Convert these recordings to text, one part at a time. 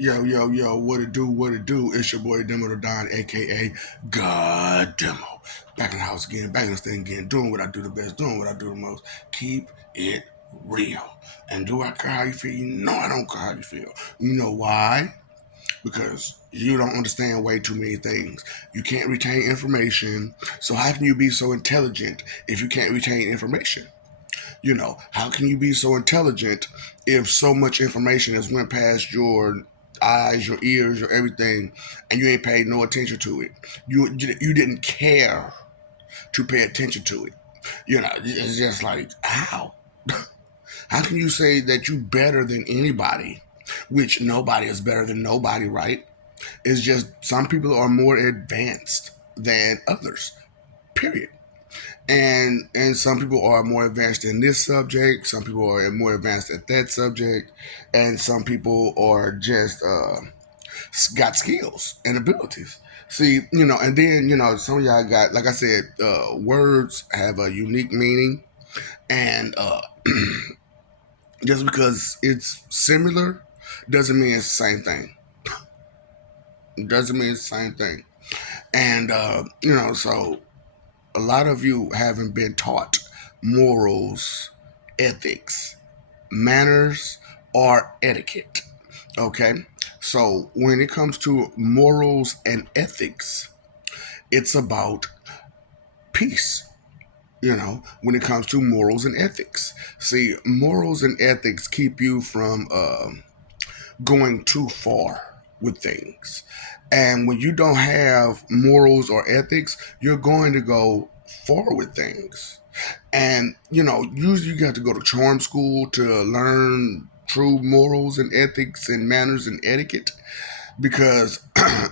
Yo, yo, yo, what it do? It's your boy Demo the Don, aka God Demo. Back in the house again, back in this thing again, doing what I do the best, doing what I do the most. Keep it real. And do I care how you feel? No, I don't care how you feel. You know why? Because you don't understand way too many things. You can't retain information. So how can you be so intelligent if you can't retain information? How can you be so intelligent if so much information has went past your eyes, your ears, your everything, and you ain't paid no attention to it? You didn't care to pay attention to it. It's just like how? How can you say that you better than anybody? Which nobody is better than nobody, right? It's just some people are more advanced than others. Period. And some people are more advanced in this subject, some people are more advanced at that subject, and some people are just got skills and abilities. See, and then some of y'all got, like I said, words have a unique meaning, and just because it's similar doesn't mean it's the same thing. Doesn't mean it's the same thing. And so a lot of you haven't been taught morals, ethics, manners, or etiquette. Okay? So when it comes to morals and ethics, it's about peace. When it comes to morals and ethics. See, morals and ethics keep you from going too far with things. And when you don't have morals or ethics, you're going to go far with things. And, usually you have to go to charm school to learn true morals and ethics and manners and etiquette because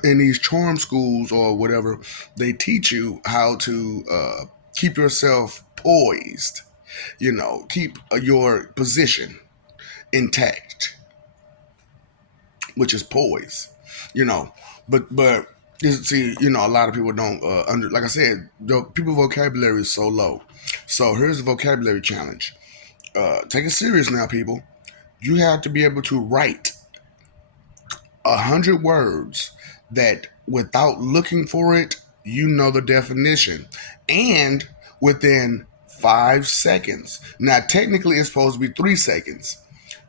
in these charm schools or whatever, they teach you how to keep yourself poised, keep your position intact, which is poise, you know. But see, a lot of people don't like I said, people vocabulary is so low. So here's a vocabulary challenge. Take it serious now, people. You have to be able to write 100 words that, without looking for it, you know the definition, and within 5 seconds. Now, technically, it's supposed to be 3 seconds,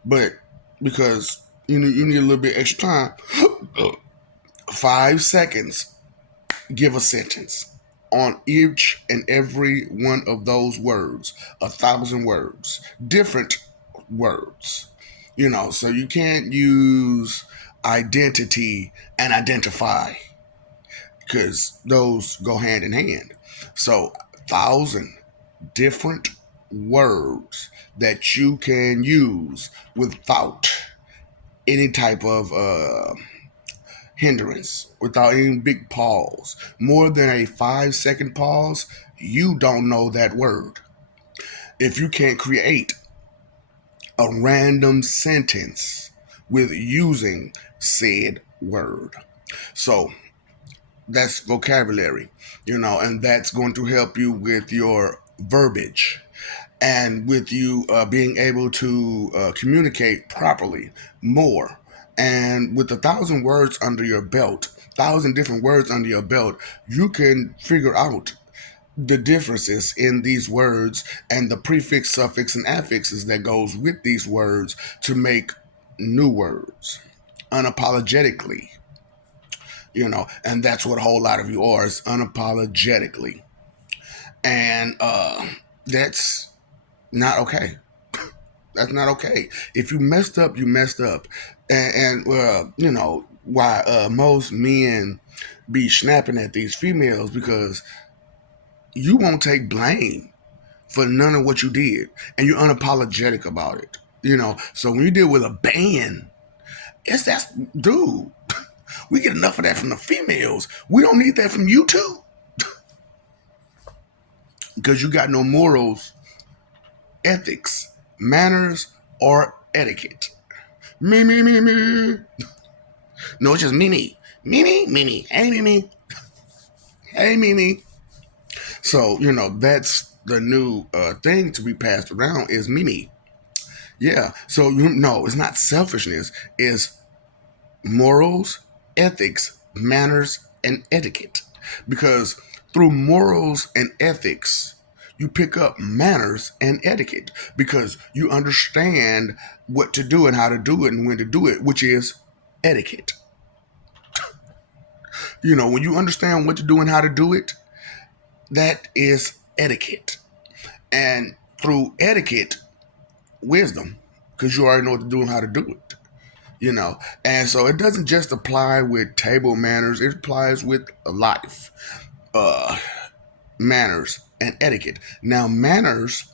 but because you need a little bit extra time, 5 seconds, give a sentence on each and every one of those words, 1,000 words, different words. So you can't use identity and identify because those go hand in hand. So, 1,000 different words that you can use without any type of hindrance, without any big pause. More than a 5 second pause, you don't know that word. If you can't create a random sentence with using said word. So that's vocabulary, and that's going to help you with your verbiage and with you being able to communicate properly more. And with 1,000 words under your belt, 1,000 different words under your belt, you can figure out the differences in these words and the prefix, suffix, and affixes that goes with these words to make new words unapologetically. And that's what a whole lot of you are, is unapologetically. And that's not okay. That's not okay. If you messed up, you messed up. And why most men be snapping at these females, because you won't take blame for none of what you did, and you're unapologetic about it. So when you deal with a band, that's dude. We get enough of that from the females. We don't need that from you too, because you got no morals, ethics, manners, or etiquette. Me, me, me, me. No, it's just me, me. Me, me, me, me. Hey, me, me. Hey, me, me. So, that's the new thing to be passed around is Mimi. Yeah. So, no, it's not selfishness. It's morals, ethics, manners, and etiquette. Because through morals and ethics, you pick up manners and etiquette because you understand what to do and how to do it and when to do it, which is etiquette. When you understand what to do and how to do it, that is etiquette. And through etiquette, wisdom, because you already know what to do and how to do it. And so it doesn't just apply with table manners, it applies with life, uh manners and etiquette. Now, manners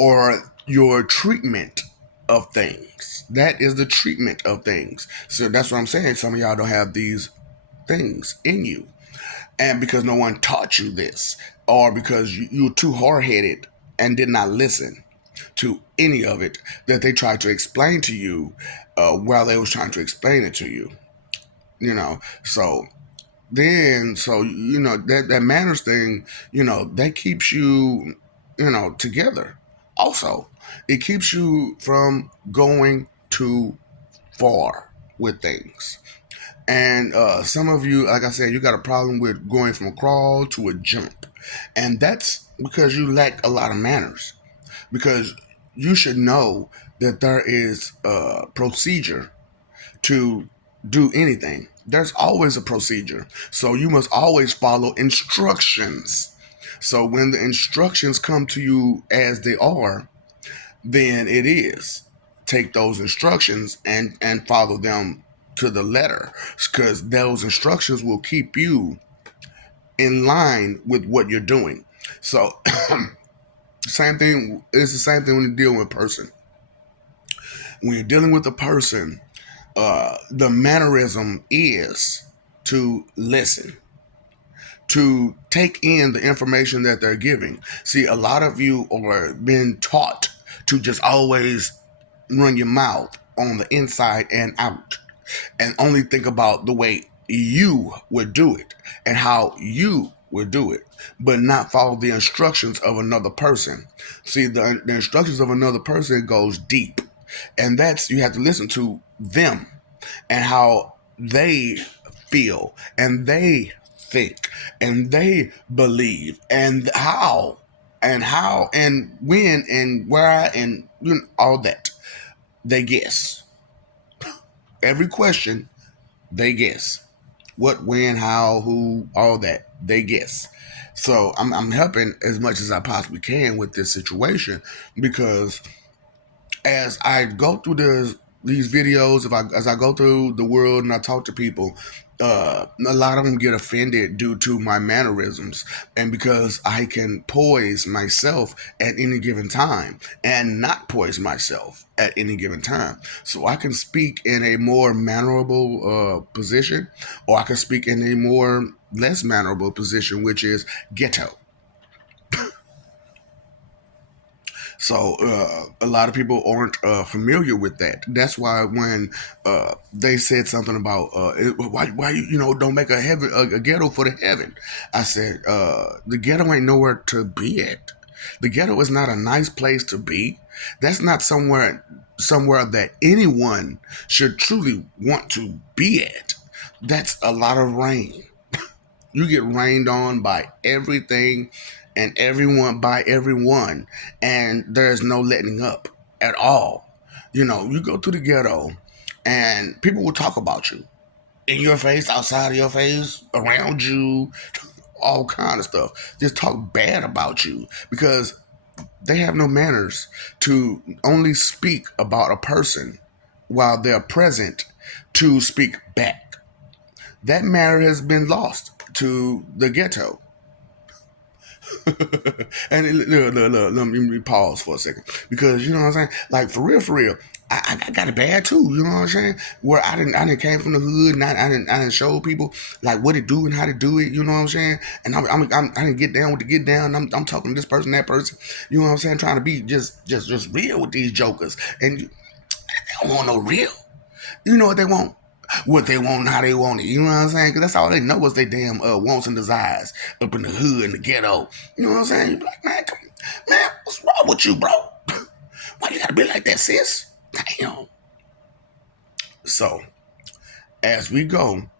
are your treatment of things. That is the treatment of things. So that's what I'm saying. Some of y'all don't have these things in you, and because no one taught you this, or because you're too hard-headed and did not listen to any of it that they tried to explain to you, while they was trying to explain it to you. So that manners thing, that keeps you, together. Also, it keeps you from going too far with things. And some of you, like I said, you got a problem with going from a crawl to a jump, and that's because you lack a lot of manners. Because you should know that there is a procedure to do anything. There's always a procedure. So you must always follow instructions. So when the instructions come to you as they are, then it is. Take those instructions and follow them to the letter, because those instructions will keep you in line with what you're doing. So same thing. It's the same thing when you're dealing with a person. When you're dealing with a person, the mannerism is to listen, to take in the information that they're giving. See, a lot of you are being taught to just always run your mouth on the inside and out, and only think about the way you would do it and how you would do it, but not follow the instructions of another person. See, the instructions of another person goes deep, and that's, you have to listen to them and how they feel and they think and they believe and when and where and all that. They guess every question. They guess what, when, how, who, all that. They guess. So I'm helping as much as I possibly can with this situation, because as I go through these videos, as I go through the world and I talk to people, a lot of them get offended due to my mannerisms, and because I can poise myself at any given time and not poise myself at any given time. So I can speak in a more mannerable position, or I can speak in a more less mannerable position, which is ghetto. So a lot of people aren't familiar with that. That's why when they said something about why you don't make a heaven a ghetto for the heaven, I said the ghetto ain't nowhere to be at. The ghetto is not a nice place to be. That's not somewhere that anyone should truly want to be at. That's a lot of rain. You get rained on by everything and everyone, and there's no letting up at all. You go to the ghetto, and people will talk about you in your face, outside of your face, around you, all kind of stuff. Just talk bad about you because they have no manners to only speak about a person while they're present to speak back. That manner has been lost to the ghetto. And let me pause for a second, because you know what I'm saying. Like for real, I got it bad too. You know what I'm saying? Where I didn't came from the hood, and I didn't show people like what to do and how to do it. You know what I'm saying? And I didn't get down with the get down. I'm talking to this person, that person. You know what I'm saying? Trying to be just real with these jokers, and they don't want no real. You know what they want? What they want, how they want it. You know what I'm saying? Because that's all they know is they damn wants and desires up in the hood, in the ghetto. You know what I'm saying? You be like, man, what's wrong with you, bro? Why you gotta be like that, sis? Damn. So as we go,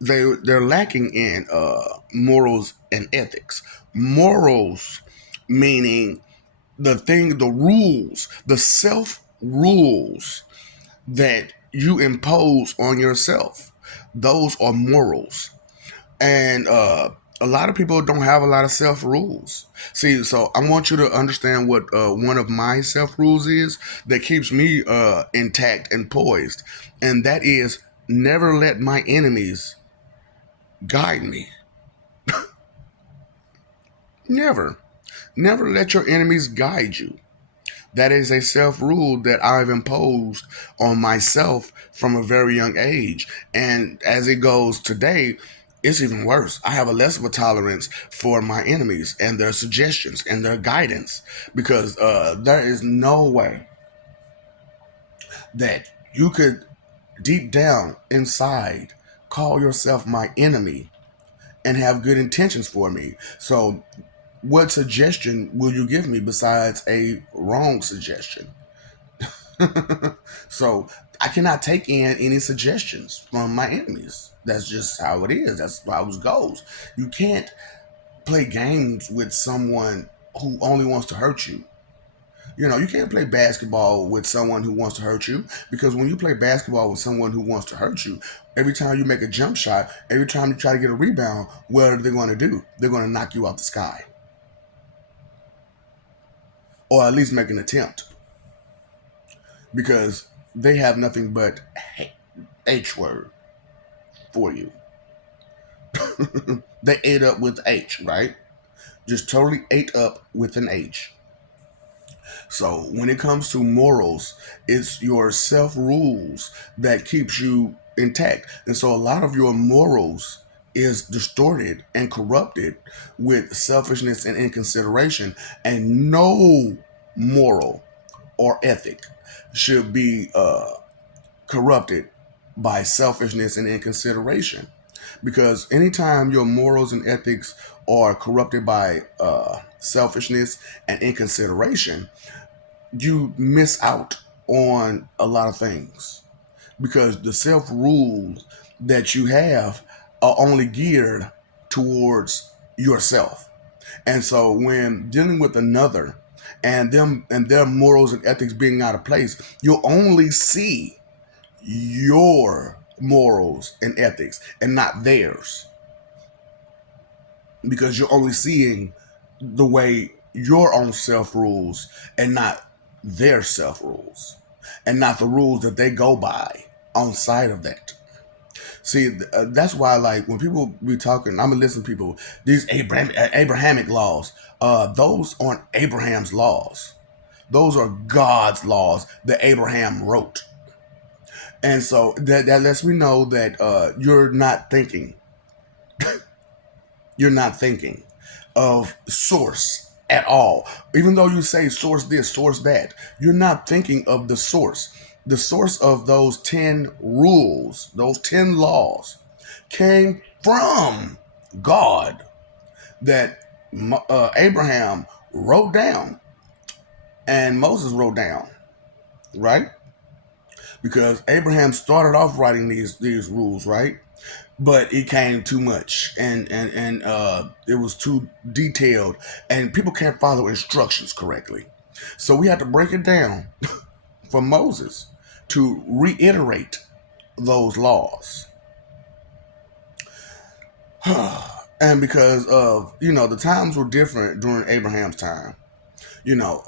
they're lacking in morals and ethics. Morals meaning the rules, the self rules that you impose on yourself. Those are morals. And a lot of people don't have a lot of self rules. See, so I want you to understand what one of my self rules is that keeps me intact and poised, and that is never let my enemies guide me. Never. Never let your enemies guide you. That is a self rule that I've imposed on myself from a very young age. And as it goes today, it's even worse. I have a less of a tolerance for my enemies and their suggestions and their guidance because there is no way that you could deep down inside call yourself my enemy and have good intentions for me. So, what suggestion will you give me besides a wrong suggestion? So I cannot take in any suggestions from my enemies. That's just how it is. That's how it goes. You can't play games with someone who only wants to hurt you. You know, you can't play basketball with someone who wants to hurt you because when you play basketball with someone who wants to hurt you, every time you make a jump shot, every time you try to get a rebound, what are they going to do? They're going to knock you out the sky or at least make an attempt because they have nothing but H word for you. They ate up with H, right? Just totally ate up with an H. So when it comes to morals, it's your self rules that keeps you intact. And so a lot of your morals is distorted and corrupted with selfishness and inconsideration. And no moral or ethic should be corrupted by selfishness and inconsideration. Because anytime your morals and ethics are corrupted by selfishness and inconsideration, you miss out on a lot of things. Because the self rules that you have are only geared towards yourself. And so when dealing with another and them and their morals and ethics being out of place, you'll only see your morals and ethics and not theirs because you're only seeing the way your own self rules and not their self rules and not the rules that they go by on side of that. See, that's why, like, when people be talking, I'm gonna listen to people. These Abrahamic laws, those aren't Abraham's laws. Those are God's laws that Abraham wrote. And so that lets me know that you're not thinking of source at all. Even though you say source this, source that, you're not thinking of the source. The source of those 10 rules, those 10 laws, came from God that Abraham wrote down and Moses wrote down, right? Because Abraham started off writing these rules, right? But it came too much, and it was too detailed, and people can't follow instructions correctly. So we had to break it down for Moses to reiterate those laws. And because of the times were different during Abraham's time, you know,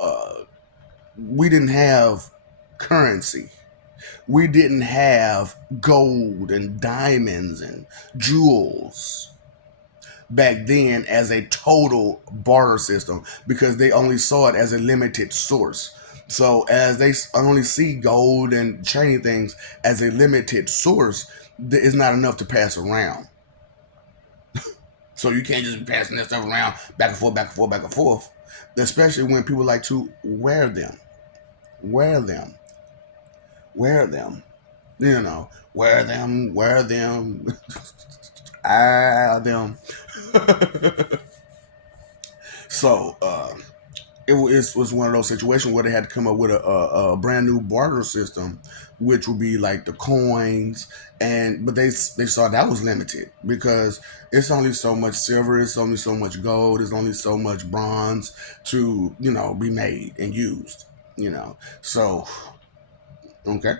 we didn't have currency. We didn't have gold and diamonds and jewels back then as a total barter system because they only saw it as a limited source. So as they only see gold and shiny things as a limited source, it's not enough to pass around. So you can't just be passing that stuff around back and forth, back and forth, back and forth. Especially when people like to wear them, wear them, wear them. Wear them, ah them. So was one of those situations where they had to come up with a brand new barter system, which would be like the coins, and but they saw that was limited because it's only so much silver, it's only so much gold, it's only so much bronze to be made and used. So okay,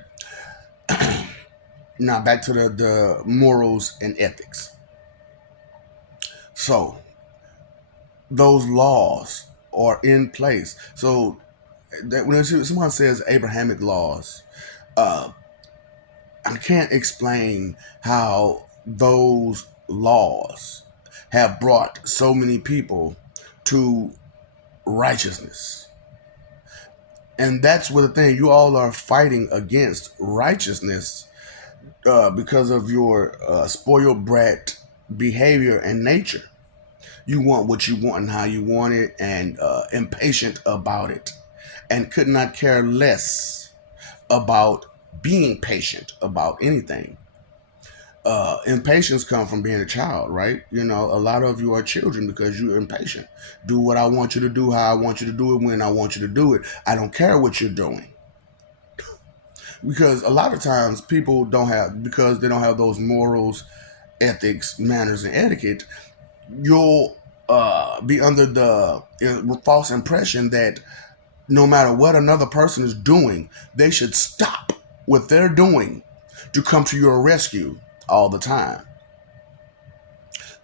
now back to the morals and ethics. So those laws are in place. So that when someone says Abrahamic laws, uh, I can't explain how those laws have brought so many people to righteousness. And that's what the thing, you all are fighting against righteousness because of your spoiled brat behavior and nature. You want what you want and how you want it, and impatient about it, and could not care less about being patient about anything. Impatience comes from being a child, right? A lot of you are children because you're impatient. Do what I want you to do, how I want you to do it, when I want you to do it. I don't care what you're doing. Because a lot of times people don't have, because they don't have those morals, ethics, manners, and etiquette, you'll be under the false impression that no matter what another person is doing, they should stop what they're doing to come to your rescue all the time.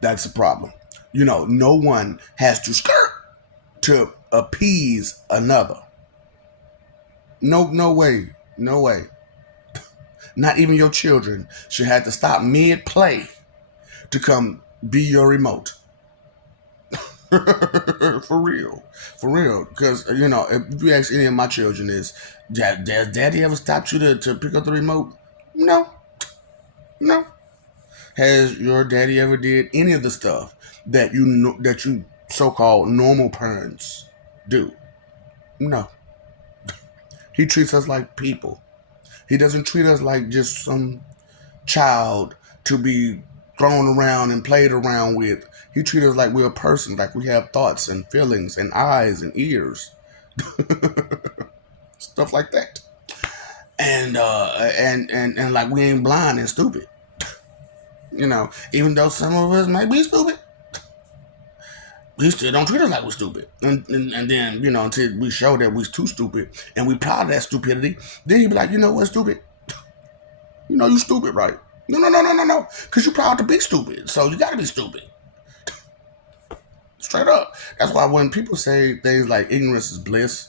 That's the problem. No one has to skirt to appease another. No, no way. No way. Not even your children should have to stop mid play to come be your remote. For real. For real. Because, if you ask any of my children, does daddy ever stopped you to pick up the remote? No. No. Has your daddy ever did any of the stuff that you so-called normal parents do? No. He treats us like people. He doesn't treat us like just some child to be thrown around and played around with. He treats us like we're a person, like we have thoughts and feelings and eyes and ears, stuff like that. And like we ain't blind and stupid. Even though some of us might be stupid, he still don't treat us like we're stupid. And then, until we show that we're too stupid and we proud of that stupidity, then he be like, you know what, stupid? You stupid, right? No, no, no, no, no, no. Because you're proud to be stupid. So you got to be stupid. Straight up. That's why when people say things like ignorance is bliss,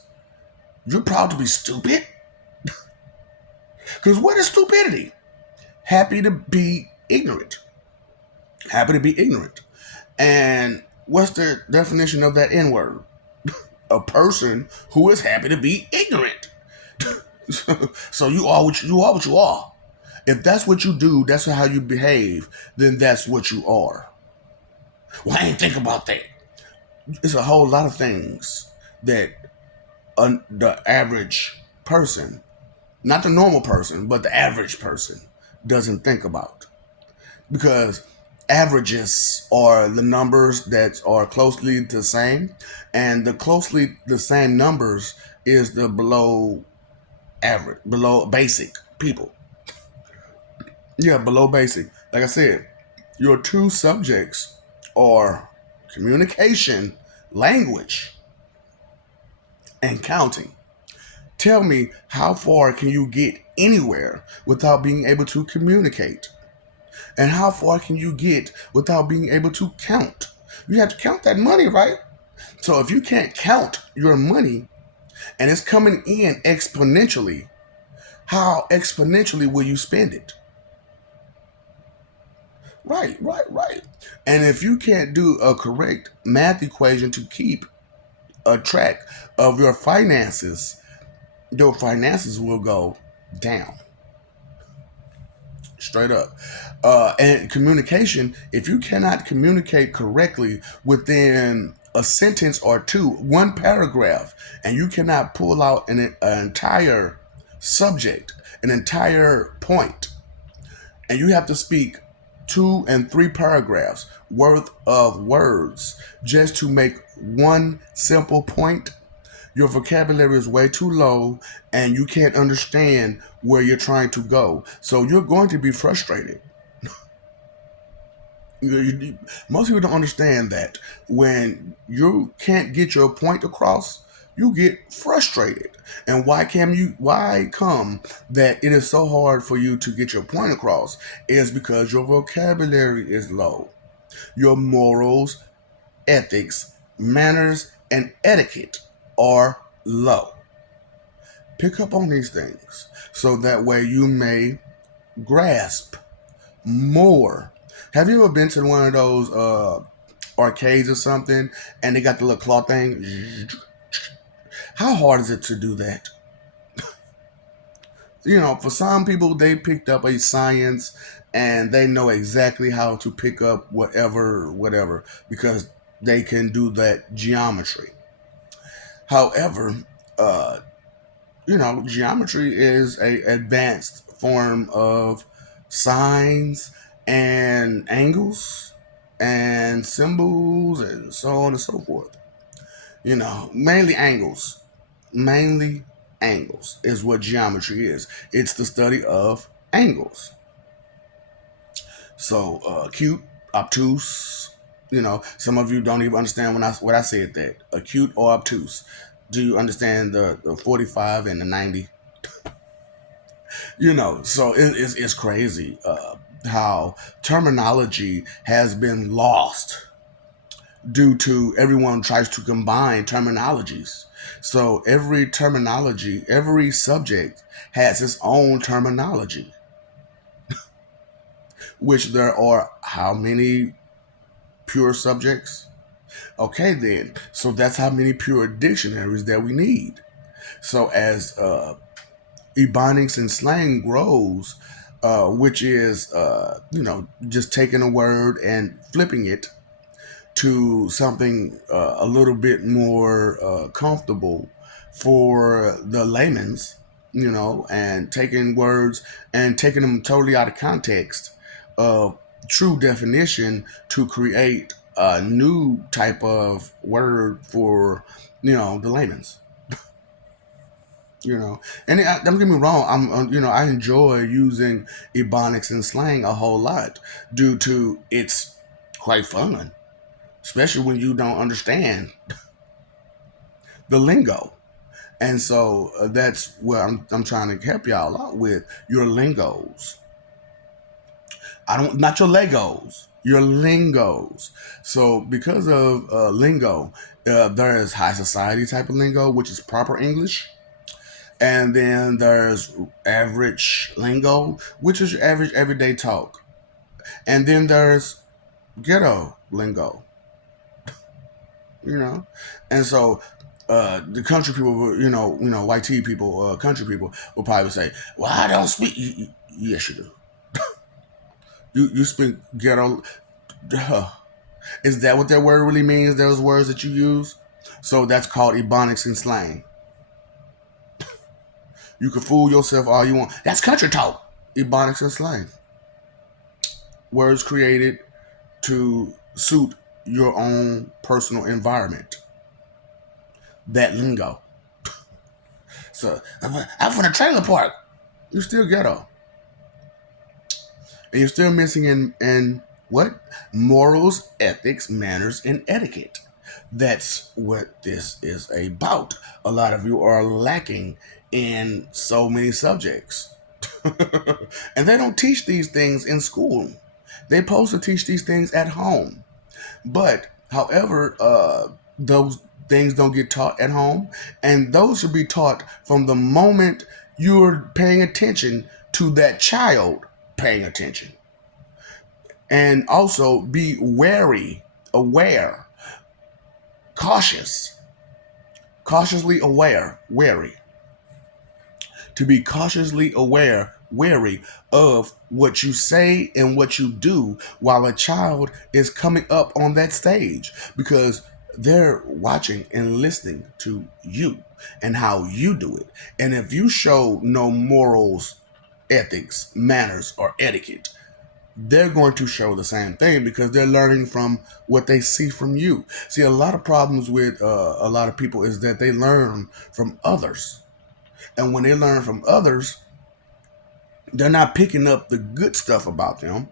you're proud to be stupid? Because what is stupidity? Happy to be ignorant. Happy to be ignorant. And what's the definition of that N word? A person who is happy to be ignorant. So you are what you are. If that's what you do, that's how you behave, then that's what you are. Well, I ain't think about that. It's a whole lot of things that the average person, not the normal person, but the average person, doesn't think about. Because averages are the numbers that are closely the same, and the closely the same numbers is the below average, below basic people. Yeah, below basic. Like I said, your two subjects are communication, language, and counting. Tell me, how far can you get anywhere without being able to communicate? And how far can you get without being able to count? You have to count that money, right? So if you can't count your money and it's coming in exponentially, how exponentially will you spend it? Right, right, right. And if you can't do a correct math equation to keep a track of your finances will go down. Straight up. And communication, if you cannot communicate correctly within a sentence or two, one paragraph, and you cannot pull out an entire subject, an entire point, and you have to speak 2 and 3 paragraphs worth of words just to make one simple point, Your vocabulary is way too low and you can't understand where you're trying to go. So you're going to be frustrated. Most people don't understand that when you can't get your point across, you get frustrated. And why come that it is so hard for you to get your point across is because your vocabulary is low. Your morals, ethics, manners, and etiquette are low. Pick up on these things so that way you may grasp more. Have you ever been to one of those arcades or something and they got the little claw thing? How hard is it to do that? For some people, they picked up a science and they know exactly how to pick up whatever, because they can do that geometry. However, uh, geometry is a advanced form of signs and angles and symbols and so on and so forth. Mainly angles. Mainly angles is what geometry is. It's the study of angles. So acute, obtuse. Some of you don't even understand what I said that acute or obtuse. Do you understand the 45 and the 90? So it's crazy how terminology has been lost due to everyone tries to combine terminologies. So every subject has its own terminology, which there are how many pure subjects? Okay, then. So that's how many pure dictionaries that we need. So as ebonics and slang grows, which is just taking a word and flipping it to something a little bit more comfortable for the layman's, and taking words and taking them totally out of context of true definition to create a new type of word for the layman's. And don't get me wrong, I enjoy using ebonics and slang a whole lot due to it's quite fun, especially when you don't understand the lingo. And so that's what I'm trying to help y'all out with your lingos. Not your Legos, your lingos. So because of lingo, there is high society type of lingo, which is proper English. And then there's average lingo, which is your average everyday talk. And then there's ghetto lingo, you know. And so the country people, white tea people, country people will probably say, "Well, I don't speak." Yes, you do. You speak ghetto. Duh. Is that what that word really means? Those words that you use. So that's called ebonics and slang. You can fool yourself all you want. That's country talk. Ebonics and slang. Words created to suit your own personal environment. That lingo. So I'm from the trailer park. You still ghetto. And you're still missing in what? Morals, ethics, manners, and etiquette. That's what this is about. A lot of you are lacking in so many subjects. And they don't teach these things in school. They're supposed to teach these things at home. But, however, those things don't get taught at home. And those should be taught from the moment you're paying attention to that child paying attention. And also be wary, aware, cautious, cautiously aware, wary. To be cautiously aware, wary of what you say and what you do while a child is coming up on that stage, because they're watching and listening to you and how you do it. And if you show no morals, ethics, manners, or etiquette, they're going to show the same thing because they're learning from what they see from you. See, a lot of problems with a lot of people is that they learn from others. And when they learn from others, they're not picking up the good stuff about them.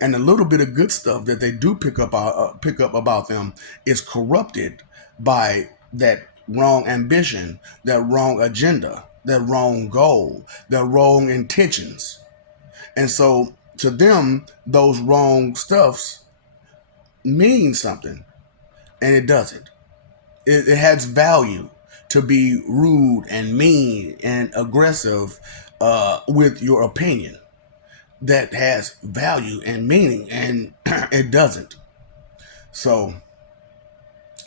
And the little bit of good stuff that they do pick up about them is corrupted by that wrong ambition, that wrong agenda, that wrong goal, that wrong intentions. And so to them, those wrong stuffs mean something, and it doesn't. It has value to be rude and mean and aggressive with your opinion. That has value and meaning, and it doesn't. So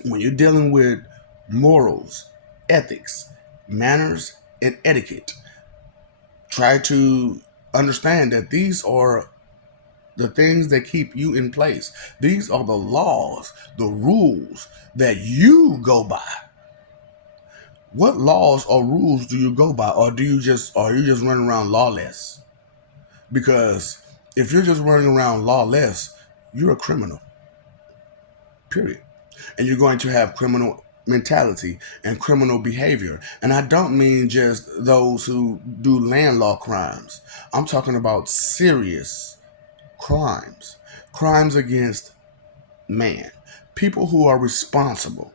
when you're dealing with morals, ethics, manners, and etiquette, try to understand that these are the things that keep you in place. These are the laws, the rules that you go by. What laws or rules do you go by, or are you just running around lawless? Because if you're just running around lawless, you're a criminal. Period. And you're going to have criminal mentality and criminal behavior. And I don't mean just those who do land law crimes. I'm talking about serious crimes, crimes against man, people who are responsible.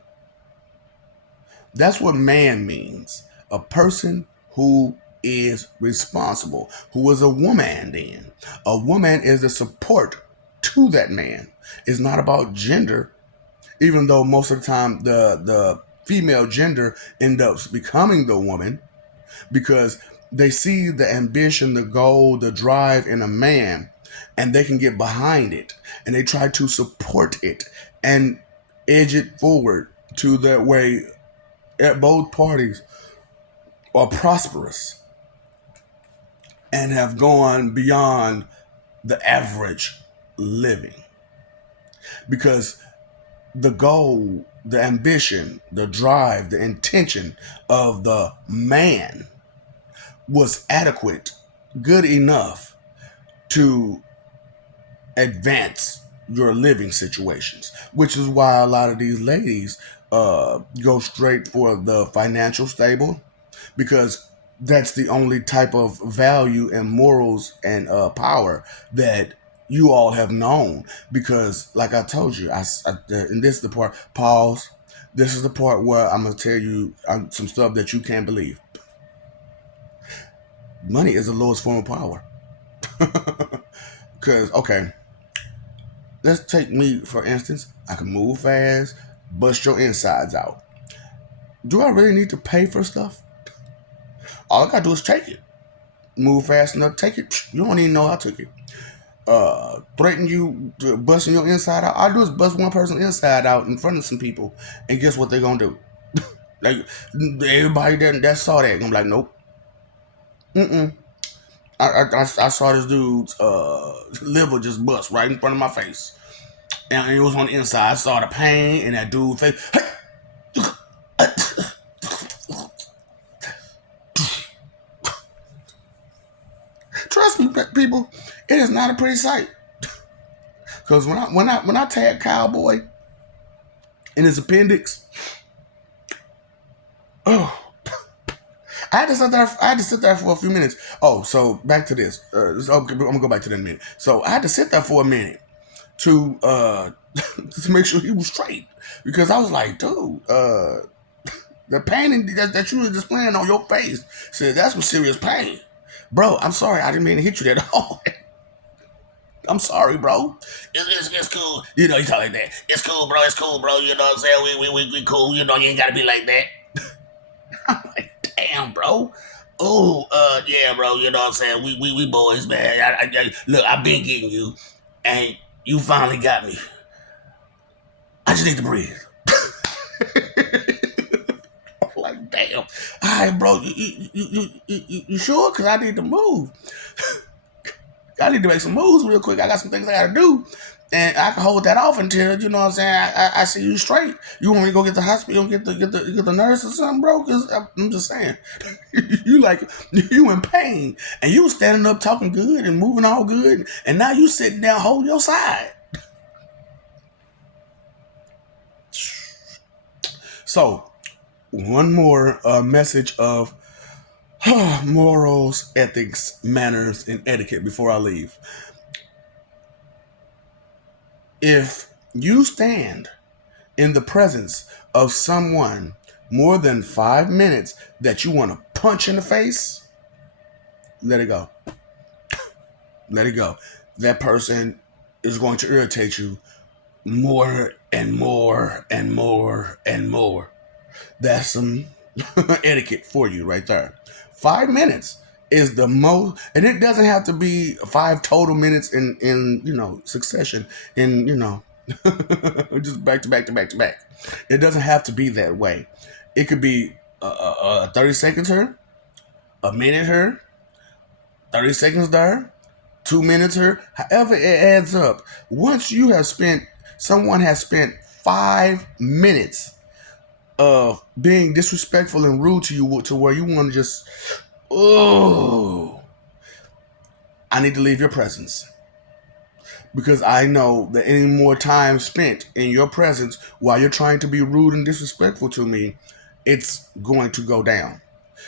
That's what man means. A person who is responsible, who is a woman then. A woman is a support to that man. It's not about gender, even though most of the time the female gender ends up becoming the woman because they see the ambition, the goal, the drive in a man, and they can get behind it and they try to support it and edge it forward to that way at both parties are prosperous and have gone beyond the average living because the goal, the ambition, the drive, the intention of the man was adequate, good enough to advance your living situations, which is why a lot of these ladies go straight for the financial stable because that's the only type of value and morals and power that you all have known. Because, like I told you, and this is the part. Pause. This is the part where I'm gonna tell you some stuff that you can't believe. Money is the lowest form of power. Because okay, let's take me for instance. I can move fast, bust your insides out. Do I really need to pay for stuff? All I gotta do is take it. Move fast enough, take it. You don't even know I took it. Threaten you to busting your inside out. All I do is bust one person inside out in front of some people, and guess what they're gonna do? Like everybody that saw that, I'm like, nope. Mm-mm. I saw this dude's liver just bust right in front of my face, and it was on the inside. I saw the pain in that dude's face. Trust me, people, it is not a pretty sight. Because when I tag Cowboy in his appendix, oh, I had to sit there. I had to sit there for a few minutes. Oh, so back to this. Okay, I'm gonna go back to that in a minute. So I had to sit there for a minute to to make sure he was straight because I was like, dude, the pain that you were displaying on your face said that's some serious pain, bro. I'm sorry, I didn't mean to hit you that hard. I'm sorry, bro. It's cool. You know, you talk like that. It's cool, bro. It's cool, bro. You know what I'm saying? We cool. You know, you ain't gotta be like that. I'm like, damn, bro. Oh, yeah, bro. You know what I'm saying? We boys, man. Look, I've been getting you, and you finally got me. I just need to breathe. I'm like, damn. All right, bro. You sure? Cause I need to move. I need to make some moves real quick. I got some things I got to do. And I can hold that off until, you know what I'm saying, I see you straight. You want me to go get the hospital, get the nurse or something, bro? Because I'm just saying, you in pain. And you was standing up talking good and moving all good. And now you sitting down holding your side. So, one more message of morals, ethics, manners, and etiquette before I leave. If you stand in the presence of someone more than 5 minutes that you want to punch in the face, let it go. Let it go. That person is going to irritate you more and more and more and more. That's some etiquette for you right there. 5 minutes is the most, and it doesn't have to be 5 total minutes in succession, in just back to back to back to back. It doesn't have to be that way. It could be 30 seconds here, a minute here, 30 seconds there, 2 minutes here. However, it adds up. Once someone has spent 5 minutes of being disrespectful and rude to you to where you want to just, oh, I need to leave your presence. Because I know that any more time spent in your presence while you're trying to be rude and disrespectful to me, it's going to go down.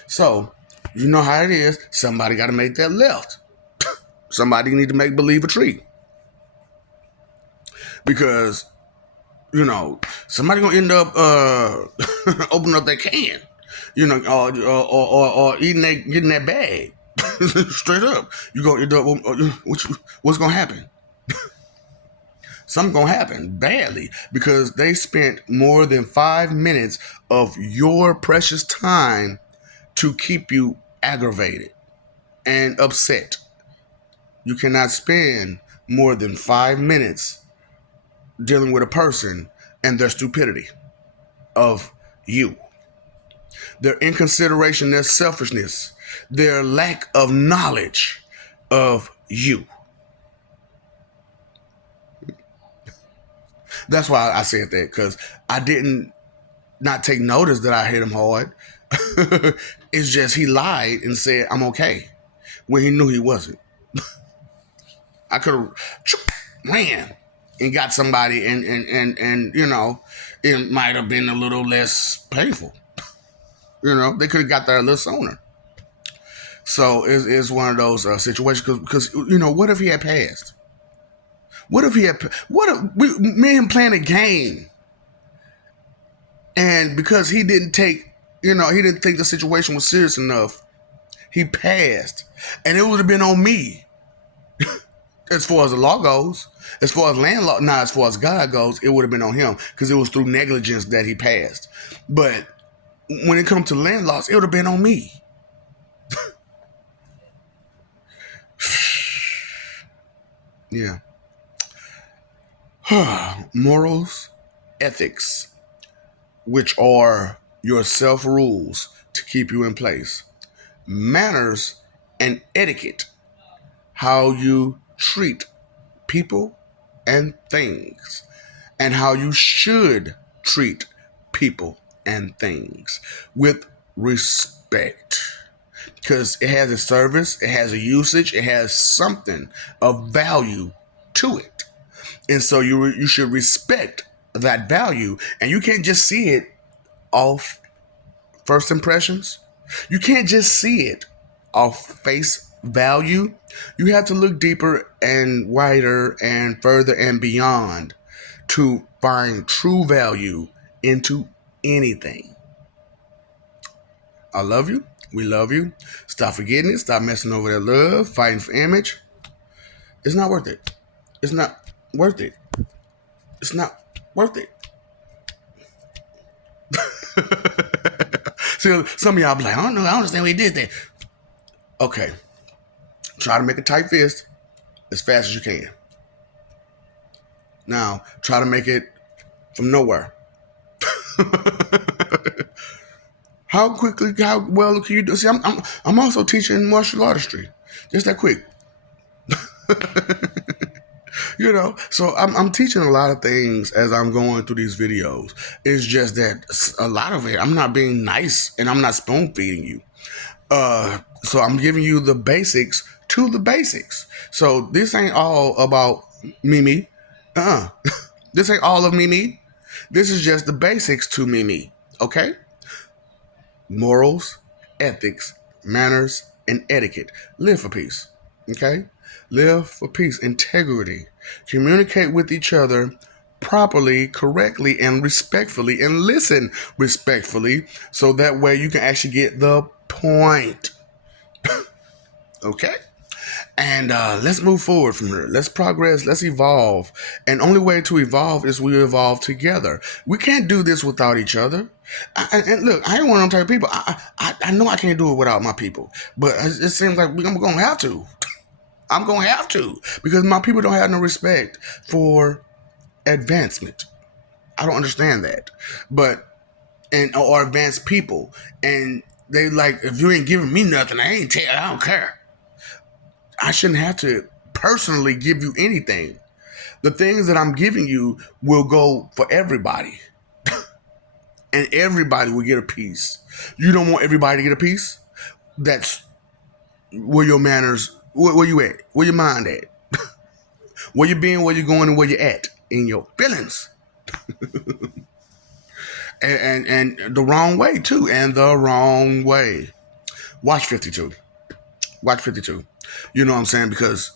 So, you know how it is. Somebody got to make that left. Somebody need to make believe a tree. Because, somebody going to end up opening up that can. Or getting that bag. Straight up. You go, what's going to happen? Something gonna happen badly because they spent more than 5 minutes of your precious time to keep you aggravated and upset. You cannot spend more than 5 minutes dealing with a person and their stupidity of you, their inconsideration, their selfishness, their lack of knowledge of you. That's why I said that, because I didn't not take notice that I hit him hard. It's just he lied and said, I'm okay, when he knew he wasn't. I could have ran and got somebody and it might have been a little less painful. They could have got there a little sooner. So it's one of those situations because what if he had passed? What if me and him playing a game, and because he didn't think the situation was serious enough, he passed, and it would have been on me. As far as the law goes, as far as land law, not as far as God goes, it would have been on him because it was through negligence that he passed. But when it comes to land laws, it would have been on me. Yeah. Morals, ethics, which are your self-rules to keep you in place. Manners and etiquette, how you treat people and things, and how you should treat people and things with respect. Because it has a service, it has a usage, it has something of value to it. And so you should respect that value. And you can't just see it off first impressions. You can't just see it off face value. You have to look deeper and wider and further and beyond to find true value into anything. I love you. We love you. Stop forgetting it. Stop messing over that love, fighting for image. It's not worth it. It's not worth it. It's not worth it. See, some of y'all be like, I don't understand why he did that. Okay. Try to make a tight fist as fast as you can. Now, try to make it from nowhere. How well can you do? See, I'm also teaching martial artistry. Just that quick. So I'm teaching a lot of things as I'm going through these videos. It's just that a lot of it, I'm not being nice and I'm not spoon feeding you. So I'm giving you the basics to the basics. So this ain't all about Mimi. This ain't all of Mimi. This is just the basics to Mimi. Okay? Morals, ethics, manners, and etiquette. Live for peace. Okay? Live for peace, integrity. Communicate with each other properly, correctly, and respectfully, and listen respectfully so that way you can actually get the point. Okay? And let's move forward from here. Let's progress. Let's evolve. And only way to evolve is we evolve together. We can't do this without each other. And look, I ain't one of them type of people. I know I can't do it without my people, but it seems like I'm going to have to. I'm going to have to because my people don't have no respect for advancement. I don't understand that, but or advanced people, and they like if you ain't giving me nothing, I don't care. I shouldn't have to personally give you anything. The things that I'm giving you will go for everybody, and everybody will get a piece. You don't want everybody to get a piece? That's where your manners, where you at, where your mind at, where you been, where you going, and where you at in your feelings, and the wrong way too, and the wrong way. Watch 52. Watch 52. You know what I'm saying? Because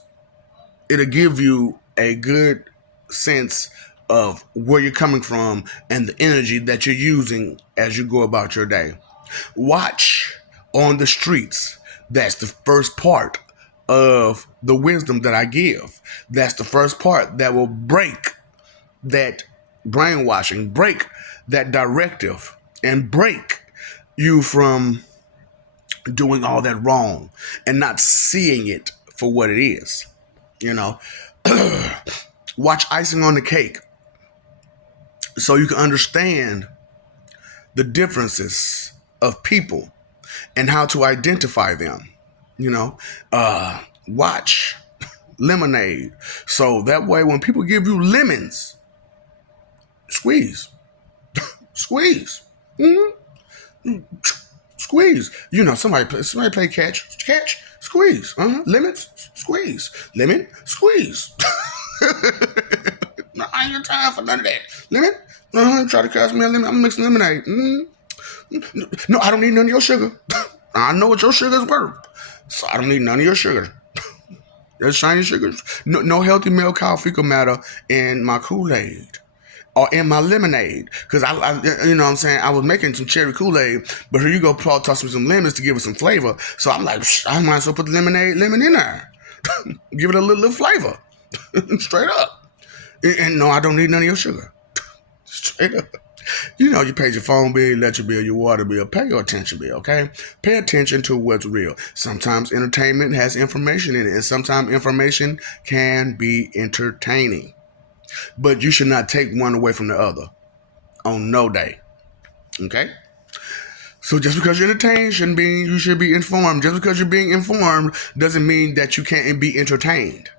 it'll give you a good sense of where you're coming from and the energy that you're using as you go about your day. Watch on the streets. That's the first part of the wisdom that I give. That's the first part that will break that brainwashing, break that directive, and break you from doing all that wrong and not seeing it for what it is. You know, watch icing on the cake so you can understand the differences of people and how to identify them. You know, watch lemonade so that way when people give you lemons, squeeze, squeeze, squeeze. You know, somebody play catch, squeeze, lemons, squeeze, lemon, squeeze. No, I ain't got time for none of that. Lemon? Try to catch me a lemon. I'm mixing lemonade. No, I don't need none of your sugar. I know what your sugar's worth. So I don't need none of your sugar. There's shiny sugars. No healthy male cow fecal matter in my Kool-Aid or in my lemonade. Because you know what I'm saying, I was making some cherry Kool-Aid, but here you go, Paul tossed me some lemons to give it some flavor. So I'm like, I might as well put the lemon in there. Give it a little flavor. Straight up. And no, I don't need none of your sugar. Straight up. You know, you paid your phone bill, electric bill, your water bill. Pay your attention bill, okay? Pay attention to what's real. Sometimes entertainment has information in it, and sometimes information can be entertaining. But you should not take one away from the other on no day, okay? So just because you're entertained shouldn't mean you should be informed. Just because you're being informed doesn't mean that you can't be entertained.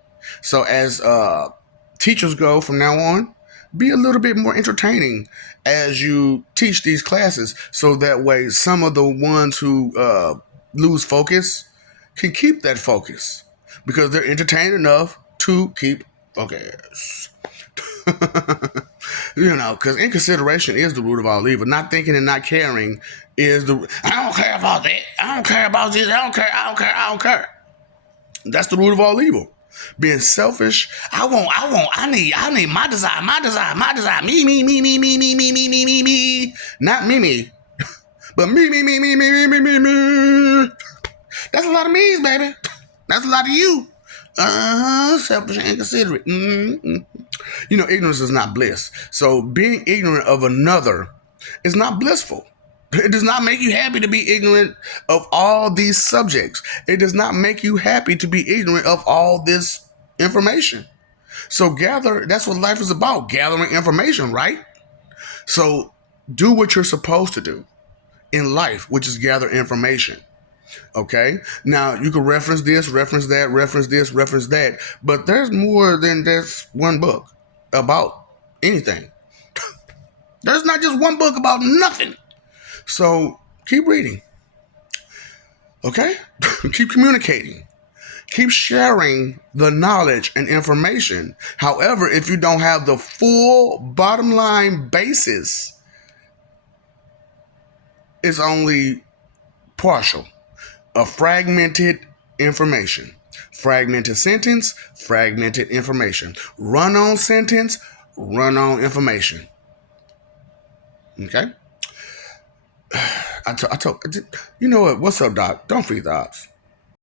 So as teachers go from now on, be a little bit more entertaining as you teach these classes so that way some of the ones who lose focus can keep that focus because they're entertained enough to keep focus. You know, because inconsideration is the root of all evil. Not thinking and not caring is the. I don't care about that. I don't care about this. I don't care. I don't care. I don't care. That's the root of all evil. Being selfish. I need my desire. Me. Not me. But me. That's a lot of me's, baby. That's a lot of you. Selfish and inconsiderate. You know, ignorance is not bliss. So being ignorant of another is not blissful. It does not make you happy to be ignorant of all these subjects. It does not make you happy to be ignorant of all this information. So that's what life is about, gathering information, right? So do what you're supposed to do in life, which is gather information. Okay? Now, you can reference this, reference that, reference this, reference that, but there's more than just one book about anything. There's not just one book about nothing. So keep reading. Okay? Keep communicating. Keep sharing the knowledge and information. However, if you don't have the full bottom line basis, it's only partial. A fragmented information. Fragmented sentence, fragmented information. Run on sentence, run on information. Okay? I told, you know what? What's up, Doc? Don't feed the ops.